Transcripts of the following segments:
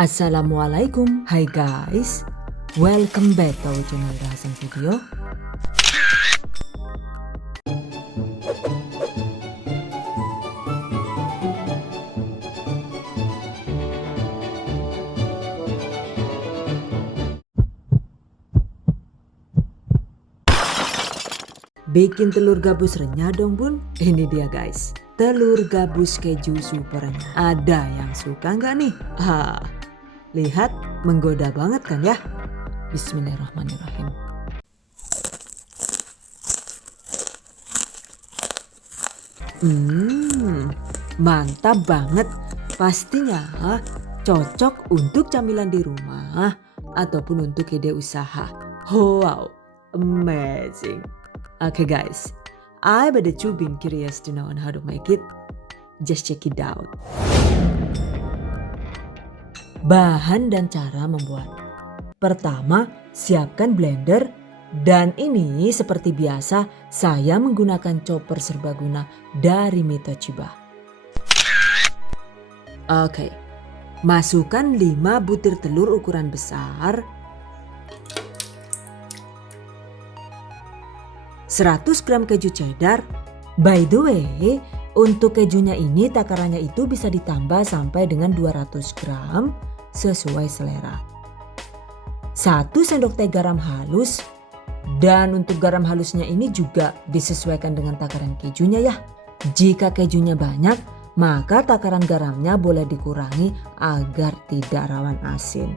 Assalamualaikum, hai guys, welcome back to our channel Rahasan Video. Bikin telur gabus renyah dong bun. Ini dia guys, telur gabus keju super renyah. Ada yang suka nggak nih? Lihat, menggoda banget kan ya? Bismillahirrahmanirrahim. Mantap banget. Pastinya cocok untuk camilan di rumah ataupun untuk ide usaha. Wow, amazing. Okay guys, I bet that you've been curious to know on how to make it. Just check it out. Bahan dan cara membuat. Pertama, siapkan blender. Dan ini seperti biasa saya menggunakan chopper serbaguna dari Mitochiba. Oke, masukkan 5 butir telur ukuran besar, 100 gram keju cheddar. By the way, untuk kejunya ini takarannya itu bisa ditambah sampai dengan 200 gram sesuai selera. 1 sendok teh garam halus. Dan untuk garam halusnya ini juga disesuaikan dengan takaran kejunya ya. Jika kejunya banyak, maka takaran garamnya boleh dikurangi agar tidak rawan asin.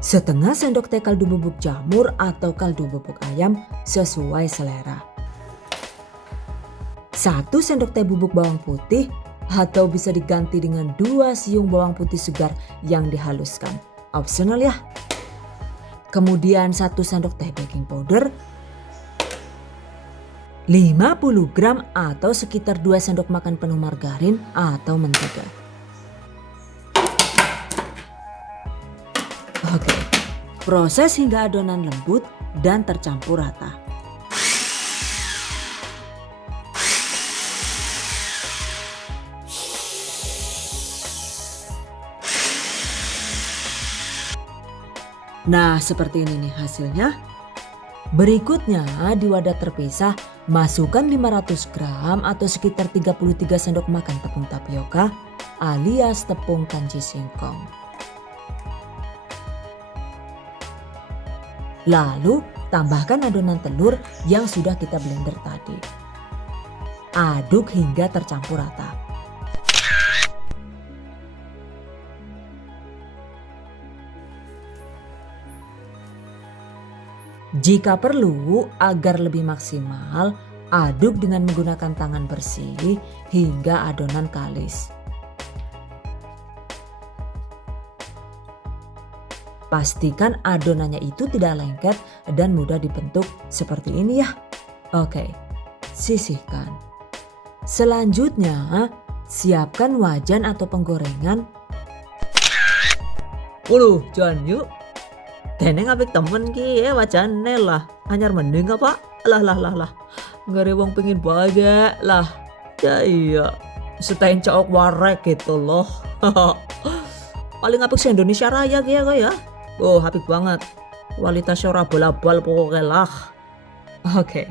Setengah sendok teh kaldu bubuk jamur atau kaldu bubuk ayam sesuai selera. 1 sendok teh bubuk bawang putih atau bisa diganti dengan 2 siung bawang putih segar yang dihaluskan. Optional ya. Kemudian 1 sendok teh baking powder, 50 gram atau sekitar 2 sendok makan penuh margarin atau mentega. Oke, proses hingga adonan lembut dan tercampur rata. Nah, seperti ini nih hasilnya. Berikutnya di wadah terpisah masukkan 500 gram atau sekitar 33 sendok makan tepung tapioka alias tepung kanji singkong. Lalu tambahkan adonan telur yang sudah kita blender tadi. Aduk hingga tercampur rata. Jika perlu, agar lebih maksimal, aduk dengan menggunakan tangan bersih hingga adonan kalis. Pastikan adonannya itu tidak lengket dan mudah dibentuk seperti ini ya. Oke, sisihkan. Selanjutnya, siapkan wajan atau penggorengan. Waduh, jangan yuk. Teneng apik temen ki ya wajane lah. Anyar mending apa? Lah. Nggak ada wong pengen bahagia lah. Ya iya. Setain cowok warek gitu loh. Paling apik se Indonesia Raya ya. Oh, apik banget. Kualitasnya ora bol-bol pokoknya lah. Oke.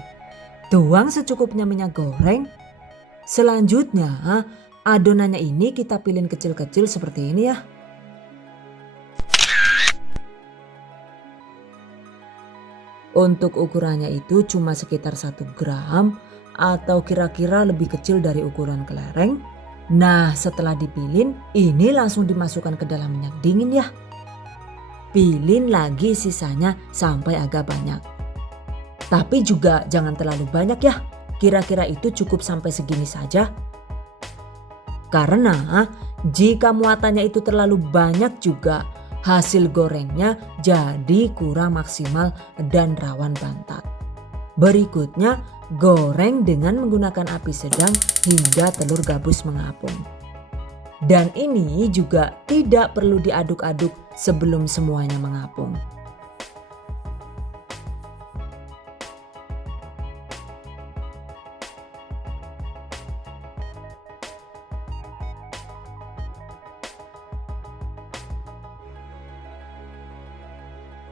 Tuang secukupnya minyak goreng. Selanjutnya, adonannya ini kita pilih kecil-kecil seperti ini ya. Untuk ukurannya itu cuma sekitar 1 gram atau kira-kira lebih kecil dari ukuran kelereng. Nah, setelah dipilin, ini langsung dimasukkan ke dalam minyak dingin ya. Pilin lagi sisanya sampai agak banyak. Tapi juga jangan terlalu banyak ya. Kira-kira itu cukup sampai segini saja. Karena jika muatannya itu terlalu banyak juga, hasil gorengnya jadi kurang maksimal dan rawan bantat. Berikutnya, goreng dengan menggunakan api sedang hingga telur gabus mengapung. Dan ini juga tidak perlu diaduk-aduk sebelum semuanya mengapung.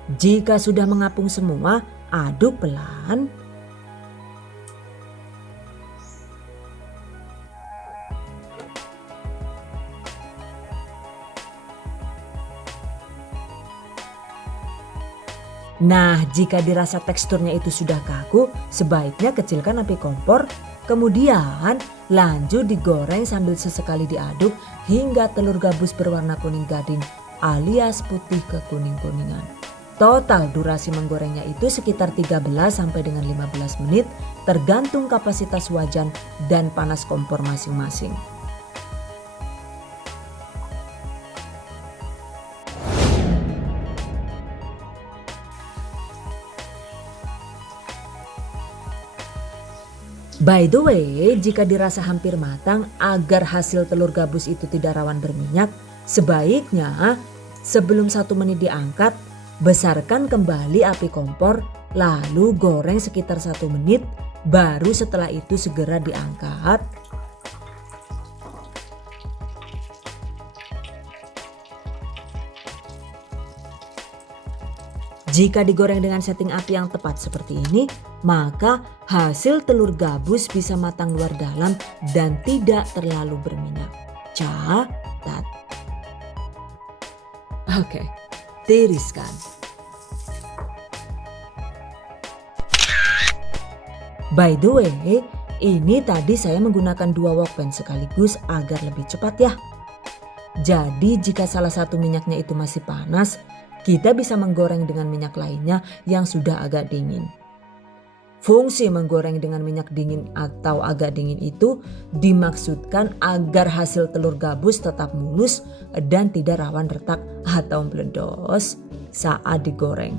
Jika sudah mengapung semua, aduk pelan. Nah, jika dirasa teksturnya itu sudah kaku, sebaiknya kecilkan api kompor. Kemudian lanjut digoreng sambil sesekali diaduk hingga telur gabus berwarna kuning gading alias putih kekuning-kuningan. Total durasi menggorengnya itu sekitar 13 sampai dengan 15 menit tergantung kapasitas wajan dan panas kompor masing-masing. By the way, jika dirasa hampir matang agar hasil telur gabus itu tidak rawan berminyak, sebaiknya sebelum 1 menit diangkat, besarkan kembali api kompor lalu goreng sekitar 1 menit, baru setelah itu segera diangkat. Jika digoreng dengan setting api yang tepat seperti ini, maka hasil telur gabus bisa matang luar dalam dan tidak terlalu berminyak. Catat. Oke, tiriskan. By the way, ini tadi saya menggunakan 2 wok pan sekaligus agar lebih cepat ya. Jadi jika salah satu minyaknya itu masih panas, kita bisa menggoreng dengan minyak lainnya yang sudah agak dingin. Fungsi menggoreng dengan minyak dingin atau agak dingin itu dimaksudkan agar hasil telur gabus tetap mulus dan tidak rawan retak atau meledos saat digoreng.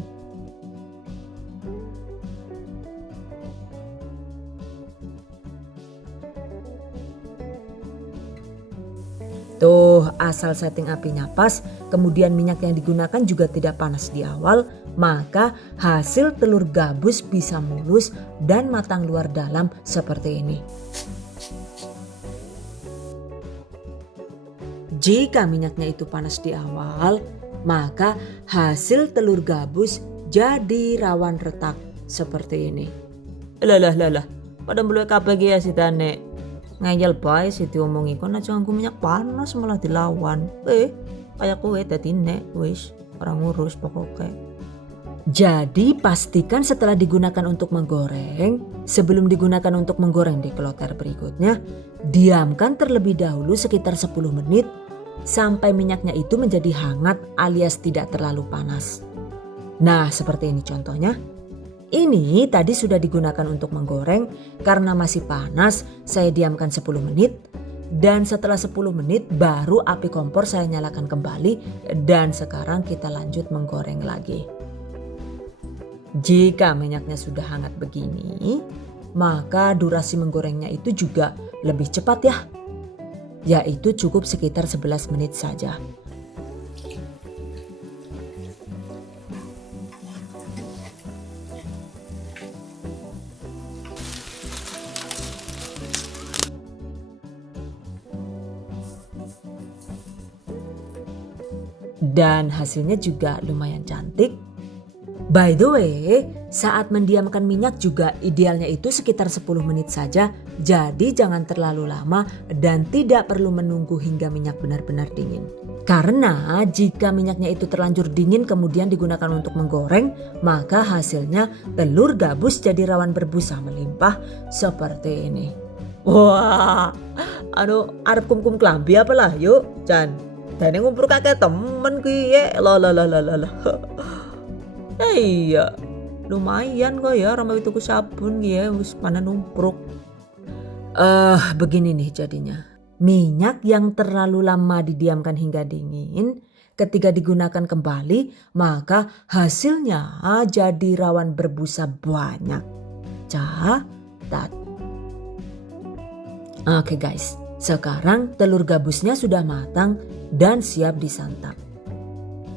Tuh, asal setting apinya pas, kemudian minyak yang digunakan juga tidak panas di awal, maka hasil telur gabus bisa mulus dan matang luar dalam seperti ini. Jika minyaknya itu panas di awal, maka hasil telur gabus jadi rawan retak seperti ini. Lah, pada mulai KPG ya si Tane. Ngayal bae sih diomongi kon aja nganggo minyak panas malah dilawan. Kayak kowe dadi nek wis orang ngurus pokoknya. Jadi pastikan setelah digunakan untuk menggoreng, sebelum digunakan untuk menggoreng di kloter berikutnya, diamkan terlebih dahulu sekitar 10 menit sampai minyaknya itu menjadi hangat alias tidak terlalu panas. Nah, seperti ini contohnya. Ini tadi sudah digunakan untuk menggoreng, karena masih panas saya diamkan 10 menit dan setelah 10 menit baru api kompor saya nyalakan kembali dan sekarang kita lanjut menggoreng lagi. Jika minyaknya sudah hangat begini, maka durasi menggorengnya itu juga lebih cepat ya, yaitu cukup sekitar 11 menit saja. Dan hasilnya juga lumayan cantik. By the way, saat mendiamkan minyak juga idealnya itu sekitar 10 menit saja. Jadi jangan terlalu lama dan tidak perlu menunggu hingga minyak benar-benar dingin. Karena jika minyaknya itu terlanjur dingin kemudian digunakan untuk menggoreng, maka hasilnya telur gabus jadi rawan berbusa melimpah seperti ini. Wah, arep kum-kum klambi apalah yuk, Chan. Dene ngumpul kakek temen kuwi lah. Iya, lumayan kok ya ramai tuku sabun ya wis mana numpruk. Begini nih jadinya. Minyak yang terlalu lama didiamkan hingga dingin, ketika digunakan kembali maka hasilnya jadi rawan berbusa banyak. Catat. Oke guys, sekarang telur gabusnya sudah matang dan siap disantap.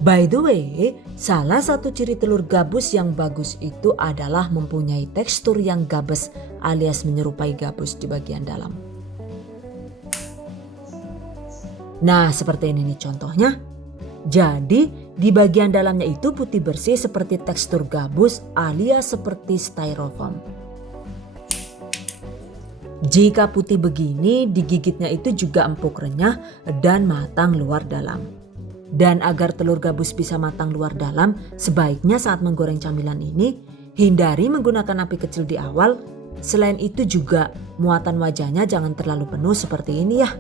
By the way, salah satu ciri telur gabus yang bagus itu adalah mempunyai tekstur yang gabes alias menyerupai gabus di bagian dalam. Nah, seperti ini nih contohnya. Jadi Di bagian dalamnya itu putih bersih seperti tekstur gabus alias seperti styrofoam. Jika putih begini, digigitnya itu juga empuk renyah dan matang luar dalam. Dan agar telur gabus bisa matang luar dalam, sebaiknya saat menggoreng camilan ini, hindari menggunakan api kecil di awal. Selain itu juga muatan wajahnya jangan terlalu penuh seperti ini ya.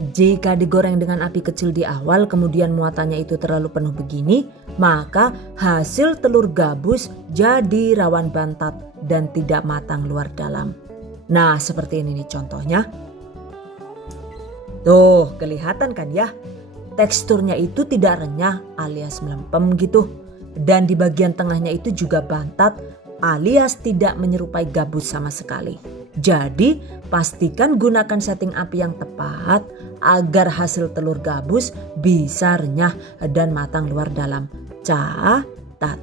Jika digoreng dengan api kecil di awal kemudian muatannya itu terlalu penuh begini, maka hasil telur gabus jadi rawan bantat dan tidak matang luar dalam. Nah, seperti ini nih contohnya. Tuh, kelihatan kan ya? Teksturnya itu tidak renyah alias melempem gitu. Dan di bagian tengahnya itu juga bantat alias tidak menyerupai gabus sama sekali. Jadi, pastikan gunakan setting api yang tepat agar hasil telur gabus bisa renyah dan matang luar dalam. Catat.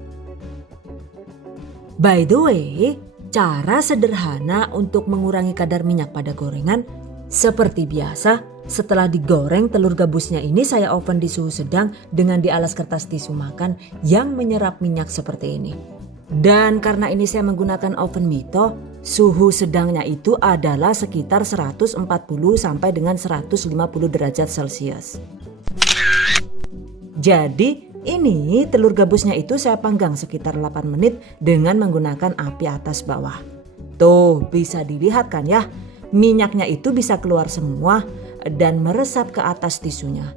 By the way, cara sederhana untuk mengurangi kadar minyak pada gorengan seperti biasa, setelah digoreng telur gabusnya ini saya oven di suhu sedang dengan dialas kertas tisu makan yang menyerap minyak seperti ini. Dan karena ini saya menggunakan oven Mito, suhu sedangnya itu adalah sekitar 140 sampai dengan 150 derajat Celcius. Jadi ini telur gabusnya itu saya panggang sekitar 8 menit dengan menggunakan api atas bawah. Tuh bisa dilihat kan ya, minyaknya itu bisa keluar semua dan meresap ke atas tisunya.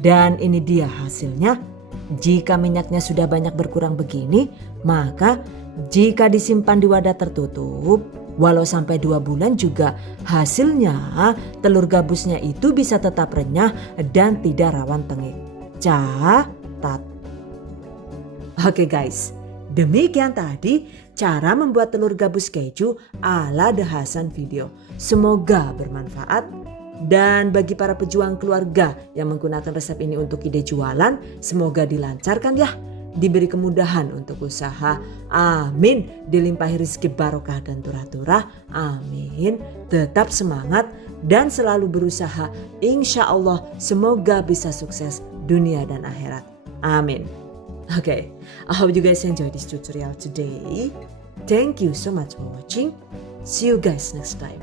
Dan ini dia hasilnya. Jika minyaknya sudah banyak berkurang begini, maka jika disimpan di wadah tertutup, walau sampai 2 bulan juga hasilnya telur gabusnya itu bisa tetap renyah dan tidak rawan tengik. Catat. Oke guys, demikian tadi cara membuat telur gabus keju ala The Hasan Video. Semoga bermanfaat. Dan bagi para pejuang keluarga yang menggunakan resep ini untuk ide jualan, semoga dilancarkan ya. Diberi kemudahan untuk usaha. Amin. Dilimpahi rezeki barokah dan turah-turah. Amin. Tetap semangat dan selalu berusaha. Insya Allah semoga bisa sukses dunia dan akhirat. Amin. Okay, I hope you guys enjoy this tutorial today. Thank you so much for watching. See you guys next time.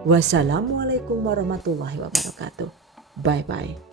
Wassalamualaikum warahmatullahi wabarakatuh. Bye bye.